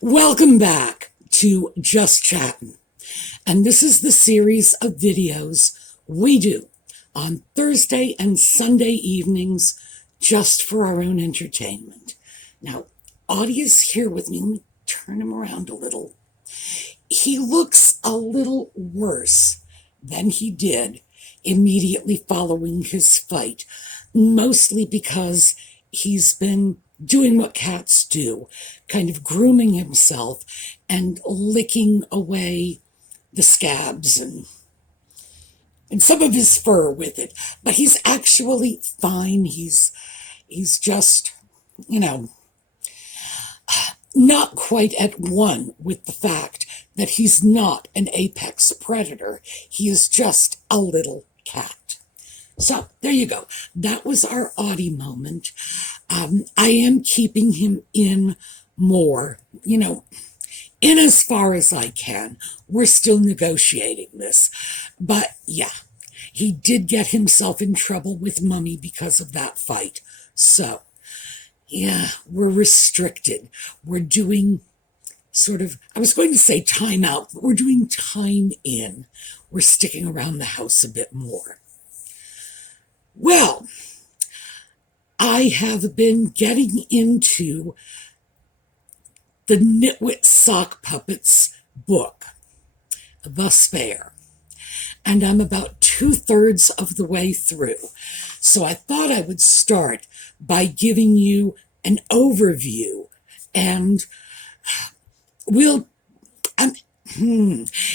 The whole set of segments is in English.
Welcome back to Just Chattin'. And this is the series of videos we do on Thursday and Sunday evenings just for our own entertainment. Now, Audie is here with me. Let me turn him around a little. He looks a little worse than he did immediately following his fight, mostly because he's been doing what cats do, kind of grooming himself and licking away the scabs and some of his fur with it. But he's actually fine. He's just, not quite at one with the fact that he's not an apex predator. He is just a little cat. So there you go. That was our Audie moment. I am keeping him in more, in as far as I can. We're still negotiating this. But yeah, he did get himself in trouble with Mummy because of that fight. So yeah, we're restricted. We're doing I was going to say time out, but we're doing time in. We're sticking around the house a bit more. Well, I have been getting into the Nitwit Sock Puppets book, The Spare, and I'm about 2/3 of the way through. So I thought I would start by giving you an overview, and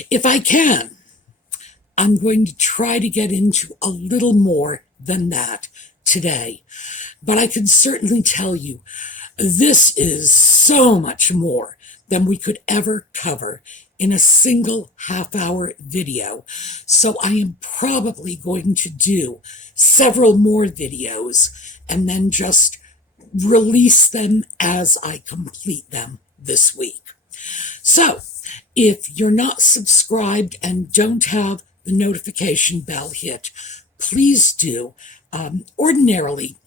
if I can, I'm going to try to get into a little more than that today. But I can certainly tell you, this is so much more than we could ever cover in a single half-hour video. So I am probably going to do several more videos and then just release them as I complete them this week. So if you're not subscribed and don't have the notification bell hit, please do. Ordinarily,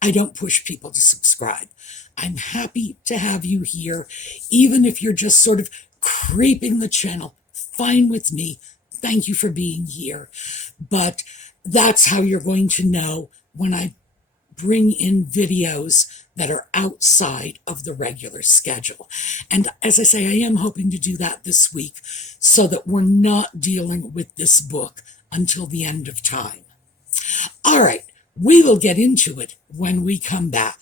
I don't push people to subscribe. I'm happy to have you here, even if you're just sort of creeping the channel. Fine with me. Thank you for being here. But that's how you're going to know when I bring in videos that are outside of the regular schedule. And as I say, I am hoping to do that this week so that we're not dealing with this book until the end of time. All right, we will get into it when we come back.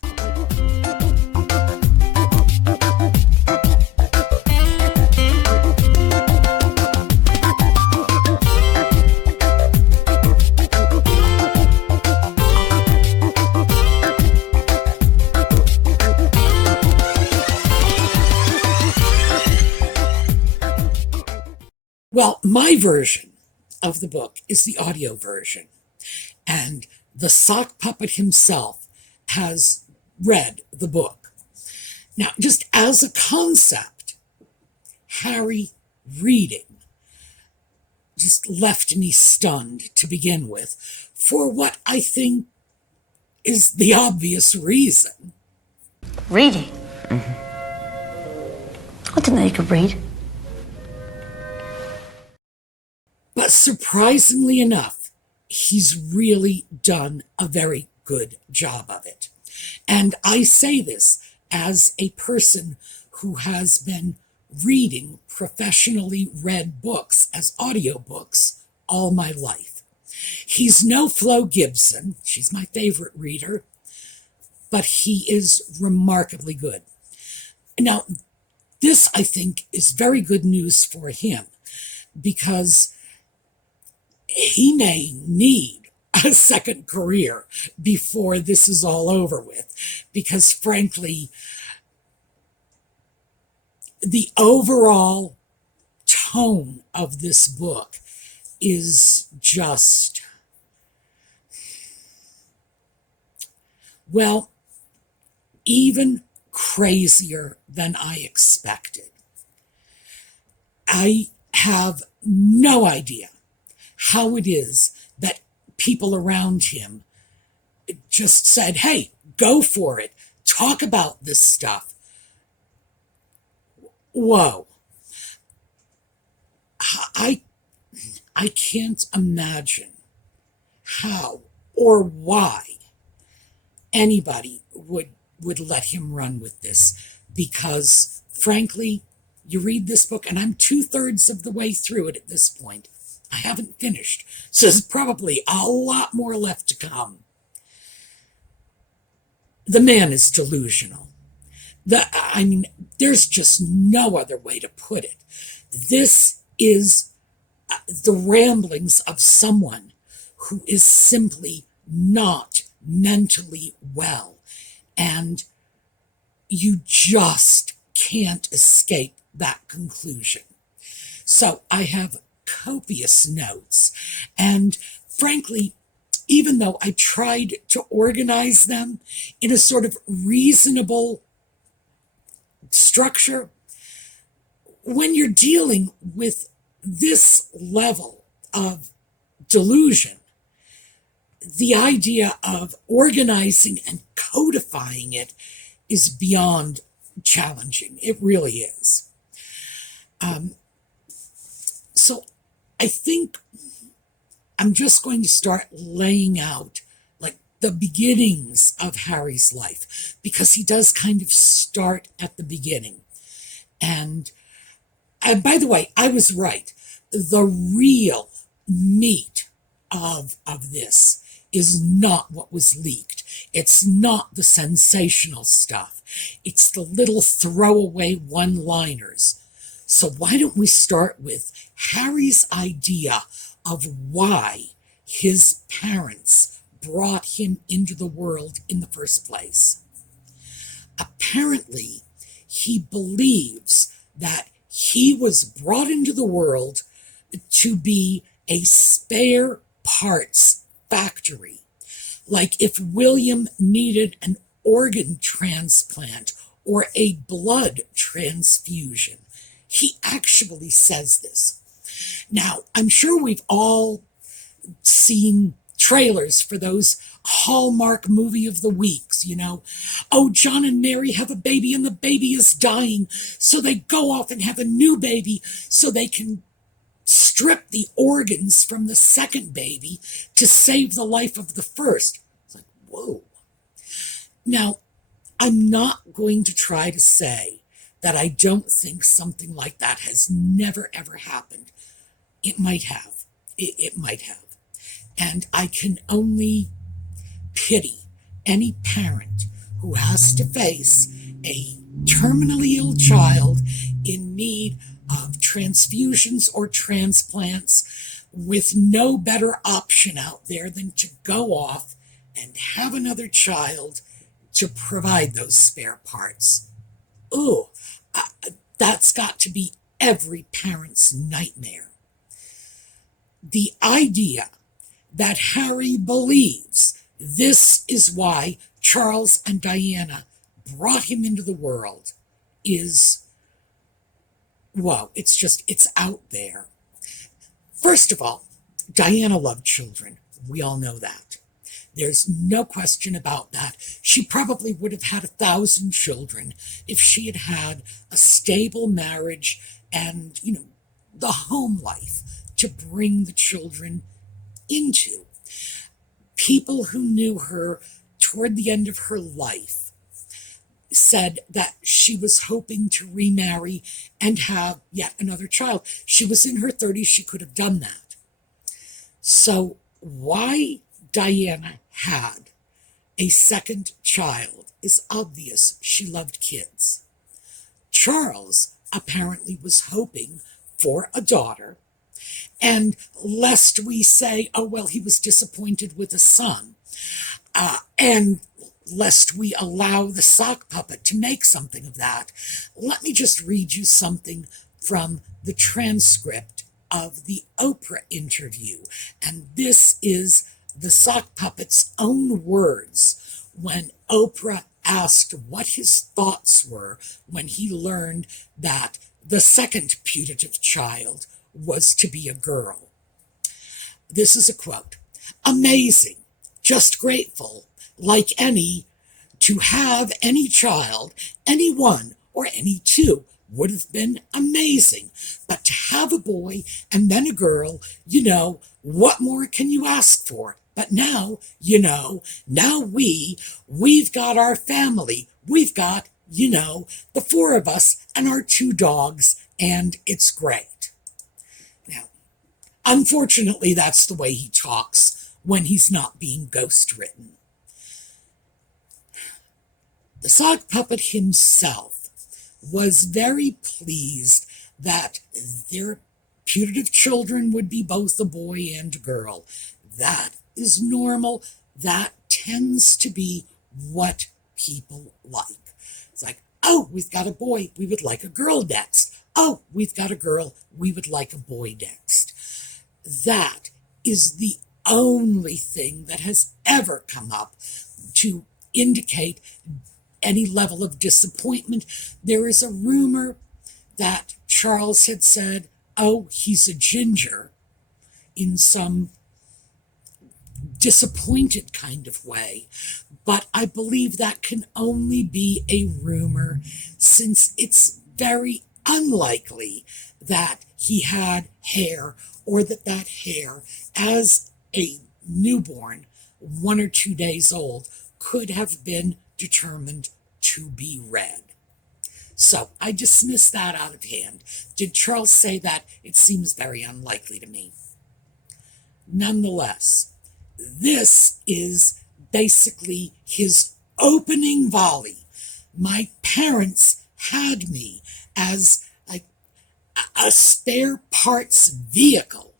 Well, my version of the book is the audio version, and the sock puppet himself has read the book. Now, just as a concept, Harry reading just left me stunned to begin with, for what I think is the obvious reason. Reading? Mm-hmm. I didn't know you could read. But surprisingly enough, he's really done a very good job of it. And I say this as a person who has been reading professionally read books as audiobooks all my life. He's no Flo Gibson. She's my favorite reader. But he is remarkably good. Now, this, I think, is very good news for him, because he may need a second career before this is all over with, because frankly, the overall tone of this book is just, well, even crazier than I expected. I have no idea how it is that people around him just said, hey, go for it. Talk about this stuff. Whoa. I, I can't imagine how or why anybody would let him run with this, because frankly, you read this book, and I'm 2/3 of the way through it at this point. I haven't finished, so there's probably a lot more left to come. The man is delusional. There's just no other way to put it. This is the ramblings of someone who is simply not mentally well. And you just can't escape that conclusion. So I have copious notes. And frankly, even though I tried to organize them in a sort of reasonable structure, when you're dealing with this level of delusion, the idea of organizing and codifying it is beyond challenging. It really is. So I think I'm just going to start laying out like the beginnings of Harry's life, because he does kind of start at the beginning. And by the way, I was right. The real meat of this is not what was leaked. It's not the sensational stuff. It's the little throwaway one-liners. So why don't we start with Harry's idea of why his parents brought him into the world in the first place. Apparently, he believes that he was brought into the world to be a spare parts factory. Like if William needed an organ transplant or a blood transfusion. He actually says this. Now, I'm sure we've all seen trailers for those Hallmark movie of the weeks, Oh, John and Mary have a baby and the baby is dying, so they go off and have a new baby so they can strip the organs from the second baby to save the life of the first. It's like, whoa. Now, I'm not going to try to say that I don't think something like that has never, ever happened. It might have. It might have. And I can only pity any parent who has to face a terminally ill child in need of transfusions or transplants with no better option out there than to go off and have another child to provide those spare parts. Ooh, that's got to be every parent's nightmare. The idea that Harry believes this is why Charles and Diana brought him into the world is, well, it's out there. First of all, Diana loved children. We all know that. There's no question about that. She probably would have had 1,000 children if she had had a stable marriage and, the home life to bring the children into. People who knew her toward the end of her life said that she was hoping to remarry and have yet another child. She was in her 30s. She could have done that. So why Diana had a second child is obvious. She loved kids. Charles apparently was hoping for a daughter. And lest we say, oh, well, he was disappointed with a son, and lest we allow the sock puppet to make something of that, let me just read you something from the transcript of the Oprah interview. And this is the sock puppet's own words when Oprah asked what his thoughts were when he learned that the second putative child was to be a girl. This is a quote. Amazing, just grateful, like any, to have any child, any one, or any two. would have been amazing. But to have a boy and then a girl, what more can you ask for? But now, now we've got our family. We've got, the four of us and our two dogs, and it's great. Now, unfortunately, that's the way he talks when he's not being ghost-written. The sock puppet himself was very pleased that their putative children would be both a boy and a girl. That is normal. That tends to be what people like. It's like, oh, we've got a boy, we would like a girl next. Oh, we've got a girl, we would like a boy next. That is the only thing that has ever come up to indicate any level of disappointment. There is a rumor that Charles had said, oh, he's a ginger, in some disappointed kind of way. But I believe that can only be a rumor, since it's very unlikely that he had hair, or that hair, as a newborn, 1 or 2 days old, could have been determined to be red. So I dismiss that out of hand. Did Charles say that? It seems very unlikely to me. Nonetheless, this is basically his opening volley. My parents had me as a spare parts vehicle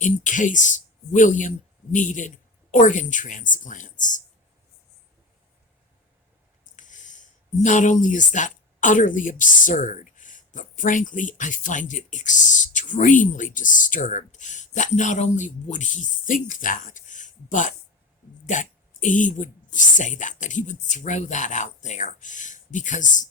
in case William needed organ transplants. Not only is that utterly absurd, but frankly, I find it extremely disturbed that not only would he think that, but that he would say that he would throw that out there, because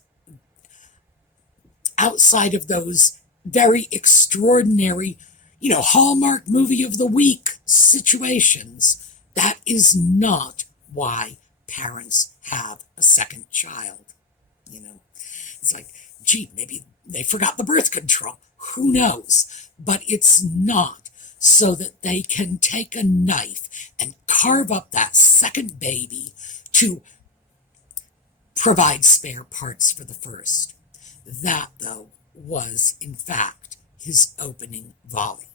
outside of those very extraordinary, Hallmark movie of the week situations, that is not why parents have a second child. It's like, gee, maybe they forgot the birth control. Who knows? But it's not so that they can take a knife and carve up that second baby to provide spare parts for the first. That, though, was, in fact, his opening volley.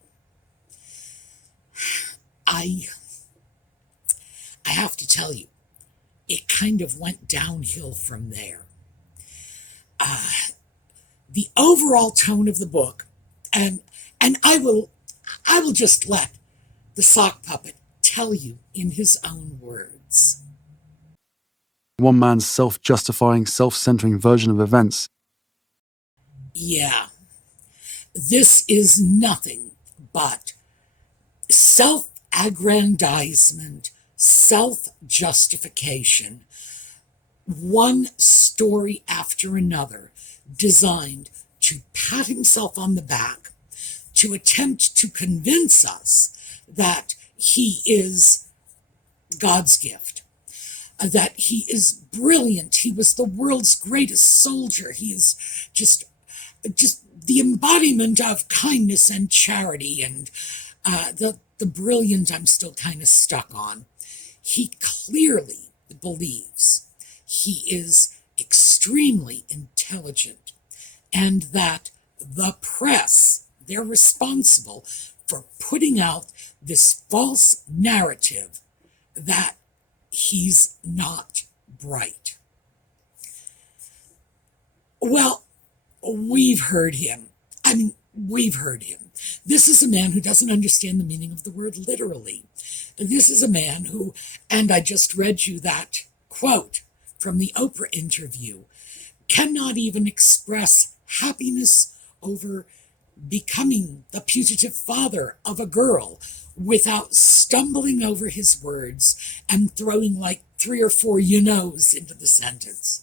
I have to tell you, it kind of went downhill from there. The overall tone of the book, and I will just let the sock puppet tell you in his own words. One man's self-justifying, self-centering version of events. Yeah, this is nothing but self-aggrandizement, self-justification, one story after another, designed to pat himself on the back, to attempt to convince us that he is God's gift, that he is brilliant, he was the world's greatest soldier, he is just the embodiment of kindness and charity, and the brilliant I'm still kind of stuck on. He clearly believes he is extremely intelligent, and that the press, they're responsible for putting out this false narrative that he's not bright. Well, we've heard him. We've heard him. This is a man who doesn't understand the meaning of the word literally. This is a man who, and I just read you that quote from the Oprah interview, cannot even express happiness over becoming the putative father of a girl without stumbling over his words and throwing like 3 or 4 you-knows into the sentence.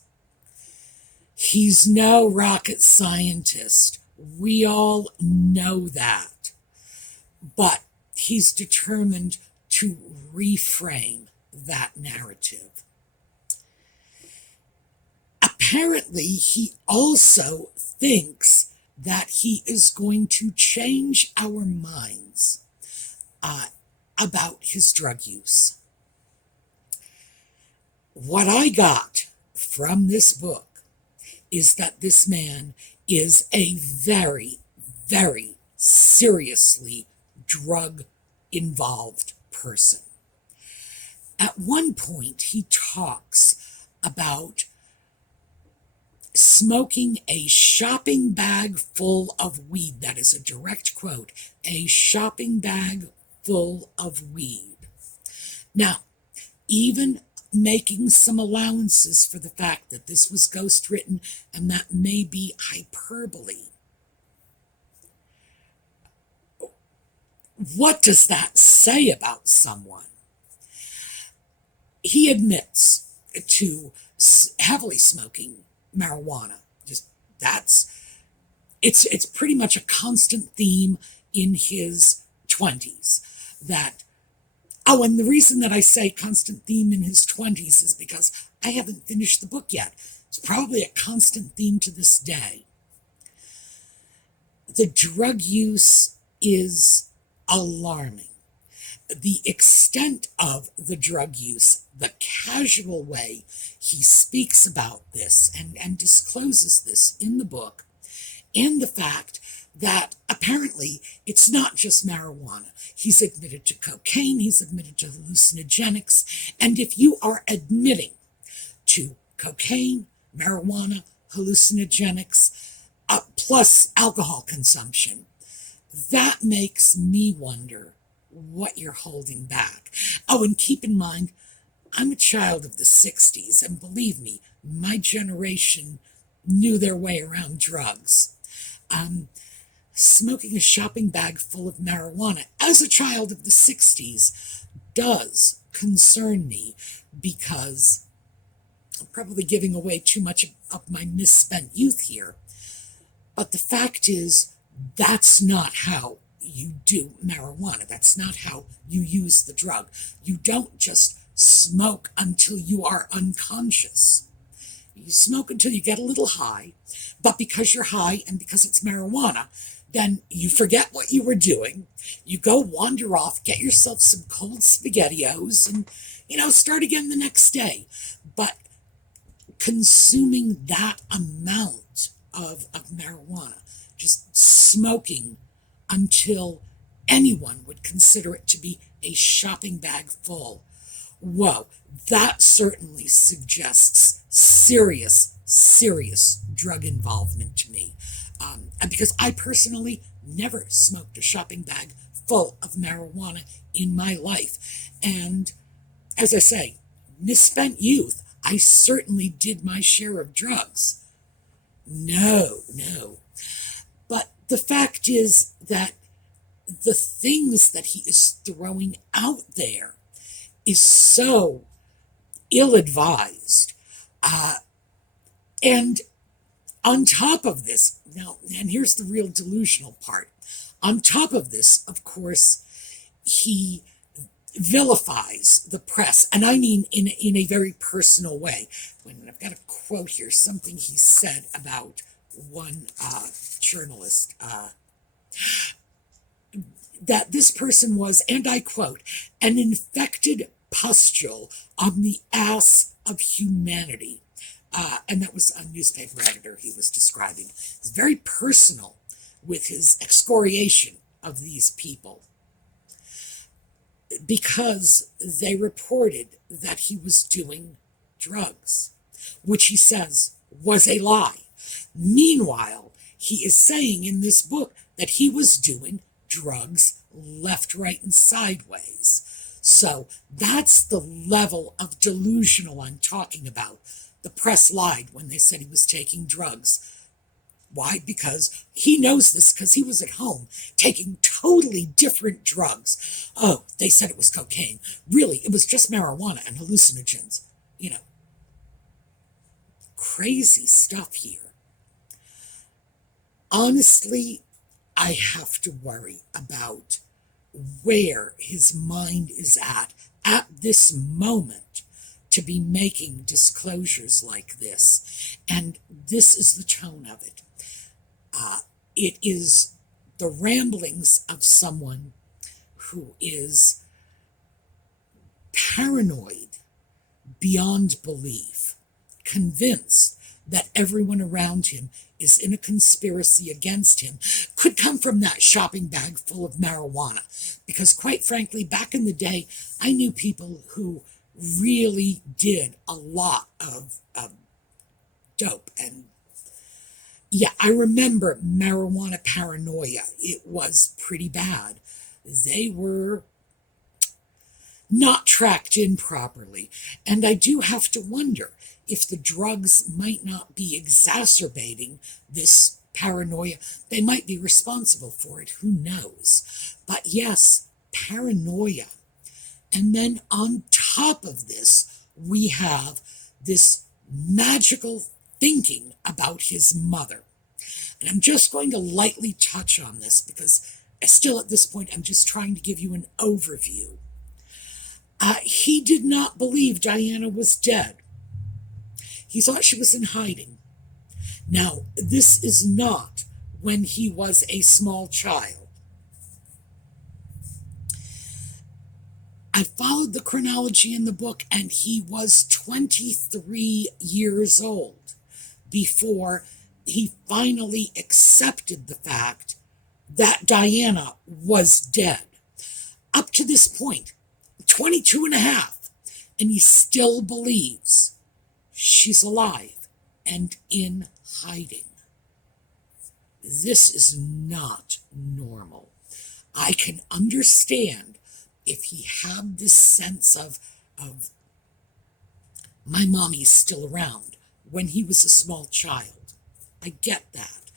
He's no rocket scientist. We all know that. But he's determined to reframe that narrative. apparently he also thinks that he is going to change our minds about his drug use. What I got from this book is that this man is a very, very seriously drug-involved person. At one point, he talks about smoking a shopping bag full of weed. That is a direct quote, a shopping bag full of weed. Now, even making some allowances for the fact that this was ghostwritten and that may be hyperbole, what does that say about someone? He admits to heavily smoking marijuana. It's pretty much a constant theme in his 20s. And the reason that I say constant theme in his 20s is because I haven't finished the book yet. It's probably a constant theme to this day. The drug use is alarming. The extent of the drug use, the casual way he speaks about this and discloses this in the book, and the fact that apparently it's not just marijuana. He's admitted to cocaine, he's admitted to hallucinogenics, and if you are admitting to cocaine, marijuana, hallucinogenics, plus alcohol consumption, that makes me wonder what you're holding back. Oh, and keep in mind, I'm a child of the 60s, and believe me, my generation knew their way around drugs. Smoking a shopping bag full of marijuana as a child of the 60s does concern me, because I'm probably giving away too much of my misspent youth here. But the fact is, that's not how you do marijuana. That's not how you use the drug. You don't just smoke until you are unconscious. You smoke until you get a little high, but because you're high and because it's marijuana, then you forget what you were doing. You go wander off, get yourself some cold SpaghettiOs, and, start again the next day. But consuming that amount of marijuana, just smoking until anyone would consider it to be a shopping bag full, whoa, that certainly suggests serious drug involvement to me. Because I personally never smoked a shopping bag full of marijuana in my life. And as I say, misspent youth, I certainly did my share of drugs. No. But the fact is that the things that he is throwing out there is so ill-advised. And on top of this, now, and here's the real delusional part. On top of this, of course, he vilifies the press, and I mean in a very personal way. I've got a quote here, something he said about one journalist, that this person was, and I quote, an infected pustule on the ass of humanity. And that was a newspaper editor he was describing. It's very personal with his excoriation of these people, because they reported that he was doing drugs, which he says was a lie. Meanwhile, he is saying in this book that he was doing drugs left, right, and sideways. So that's the level of delusional I'm talking about. The press lied when they said he was taking drugs. Why? Because he knows this, because he was at home taking totally different drugs. Oh, they said it was cocaine. Really, it was just marijuana and hallucinogens. Crazy stuff here. Honestly, I have to worry about where his mind is at this moment to be making disclosures like this. And this is the tone of it. It is the ramblings of someone who is paranoid beyond belief, convinced that everyone around him is in a conspiracy against him, could come from that shopping bag full of marijuana. Because quite frankly, back in the day, I knew people who really did a lot of dope. And yeah, I remember marijuana paranoia. It was pretty bad. They were not tracked in properly. And I do have to wonder if the drugs might not be exacerbating this paranoia. They might be responsible for it. Who knows? But yes, paranoia. And then on top of this, we have this magical thinking about his mother. And I'm just going to lightly touch on this because still at this point, I'm just trying to give you an overview. He did not believe Diana was dead. He thought she was in hiding. Now, this is not when he was a small child. I followed the chronology in the book, and he was 23 years old before he finally accepted the fact that Diana was dead. Up to this point, 22 and a half, and he still believes she's alive and in hiding. This is not normal. I can understand if he had this sense of my mommy's still around when he was a small child. I get that.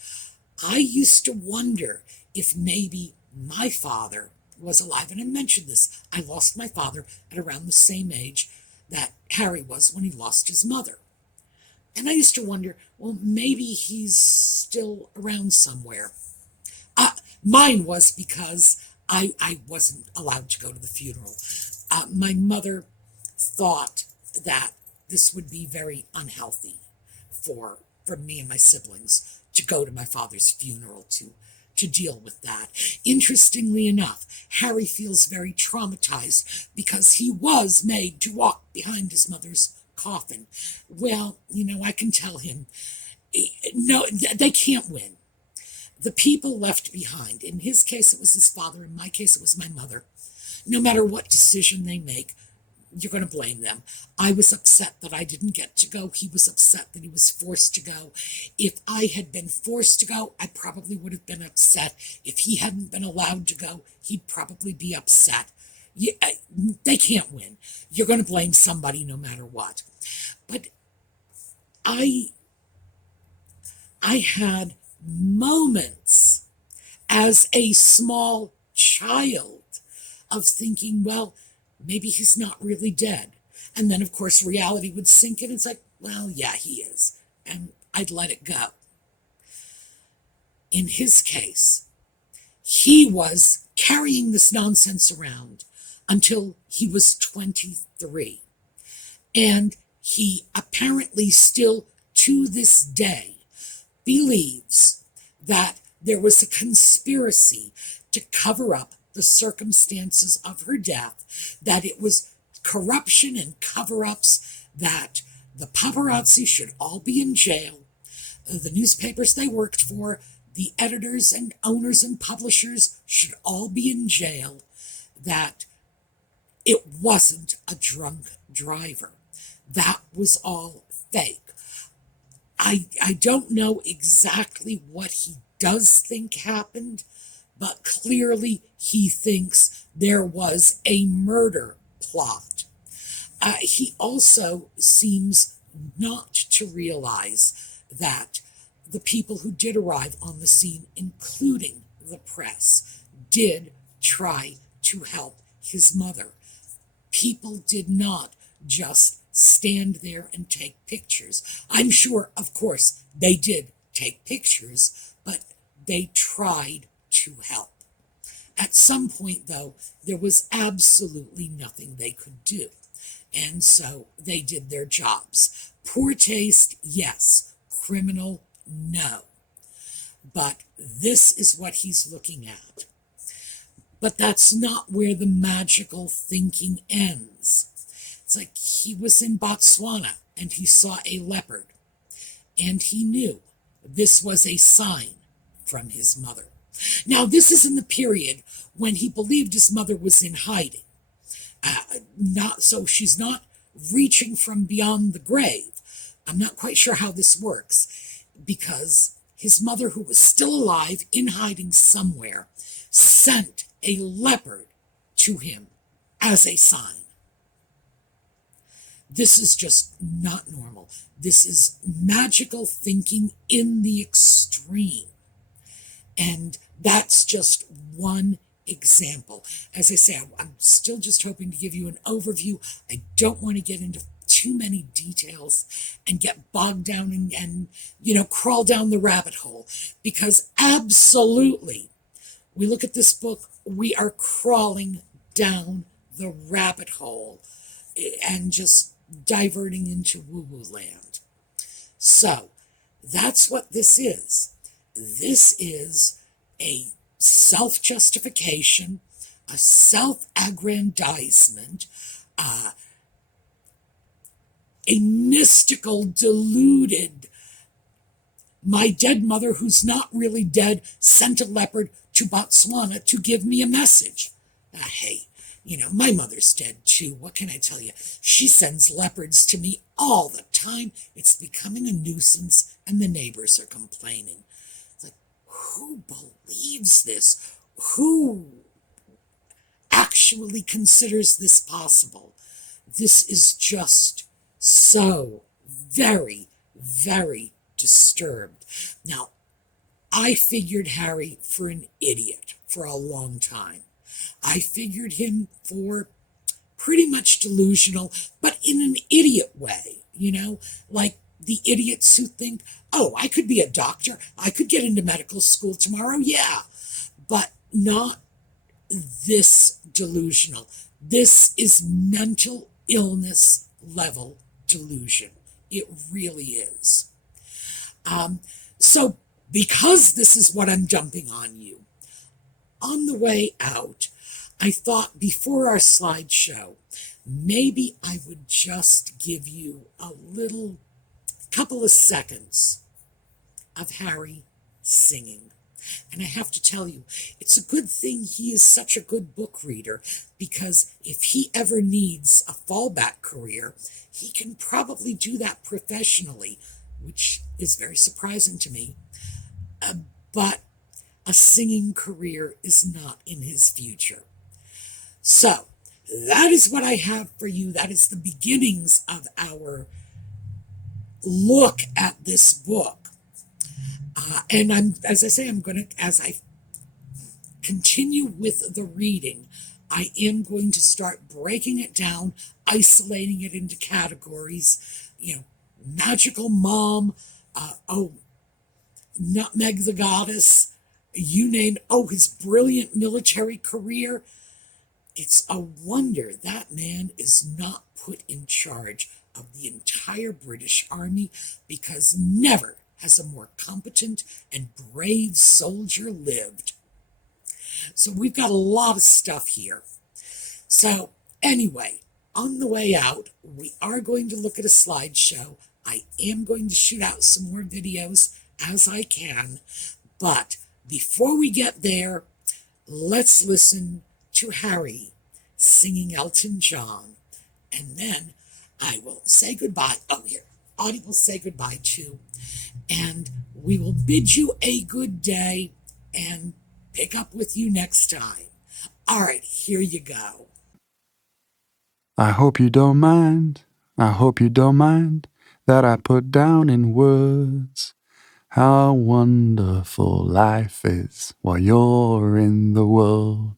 I used to wonder if maybe my father was alive. And I mentioned this. I lost my father at around the same age that Harry was when he lost his mother. And I used to wonder, well, maybe he's still around somewhere. Mine was because I wasn't allowed to go to the funeral. My mother thought that this would be very unhealthy for me and my siblings to go to my father's funeral to deal with that. Interestingly enough, Harry feels very traumatized because he was made to walk behind his mother's coffin. Well, I can tell him, no, they can't win. The people left behind, in his case it was his father, in my case it was my mother. No matter what decision they make, you're going to blame them. I was upset that I didn't get to go. He was upset that he was forced to go. If I had been forced to go, I probably would have been upset. If he hadn't been allowed to go, he'd probably be upset. They can't win. You're going to blame somebody no matter what. But I had moments as a small child of thinking, well, maybe he's not really dead. And then, of course, reality would sink in. It's like, well, yeah, he is. And I'd let it go. In his case, he was carrying this nonsense around until he was 23. And he apparently still, to this day, believes that there was a conspiracy to cover up the circumstances of her death, that it was corruption and cover-ups, that the paparazzi should all be in jail, the newspapers they worked for, the editors and owners and publishers should all be in jail, that it wasn't a drunk driver. That was all fake. I don't know exactly what he does think happened, but clearly he thinks there was a murder plot. He also seems not to realize that the people who did arrive on the scene, including the press, did try to help his mother. People did not just stand there and take pictures. I'm sure, of course, they did take pictures, but they tried to help. At some point, though, there was absolutely nothing they could do. And so they did their jobs. Poor taste, yes. Criminal, no. But this is what he's looking at. But that's not where the magical thinking ends. It's like he was in Botswana and he saw a leopard. And he knew this was a sign from his mother. Now, this is in the period when he believed his mother was in hiding. So she's not reaching from beyond the grave. I'm not quite sure how this works, because his mother, who was still alive in hiding somewhere, sent a leopard to him as a sign. This is just not normal. This is magical thinking in the extreme. And that's just one example. As I say, I'm still just hoping to give you an overview. I don't want to get into too many details and get bogged down and crawl down the rabbit hole, because absolutely, we look at this book, we are crawling down the rabbit hole and just diverting into woo-woo land. So that's what this is. This is a self-justification, a self-aggrandizement, a mystical, deluded, my dead mother, who's not really dead, sent a leopard to Botswana to give me a message. Hey, my mother's dead too. What can I tell you? She sends leopards to me all the time. It's becoming a nuisance, and the neighbors are complaining. It's like, who believes this? Who actually considers this possible? This is just so very, very disturbed. Now, I figured Harry for an idiot for a long time. I figured him for pretty much delusional, but in an idiot way, like the idiots who think, oh, I could be a doctor, I could get into medical school tomorrow, yeah, but not this delusional. This is mental illness level delusion. It really is. So because this is what I'm dumping on you, on the way out, I thought before our slideshow, maybe I would just give you a little couple of seconds of Harry singing. And I have to tell you, it's a good thing he is such a good book reader, because if he ever needs a fallback career, he can probably do that professionally, which is very surprising to me. But a singing career is not in his future. So, that is what I have for you. That is the beginnings of our look at this book. And as I continue with the reading, I am going to start breaking it down, isolating it into categories, magical mom, Nutmeg the Goddess, you name it. His brilliant military career. It's a wonder that man is not put in charge of the entire British Army, because never has a more competent and brave soldier lived. So we've got a lot of stuff here. So anyway, on the way out, we are going to look at a slideshow. I am going to shoot out some more videos as I can. But before we get there, let's listen to Harry singing Elton John. And then I will say goodbye. Audie will say goodbye too. And we will bid you a good day and pick up with you next time. All right, here you go. I hope you don't mind, I hope you don't mind that I put down in words how wonderful life is while you're in the world.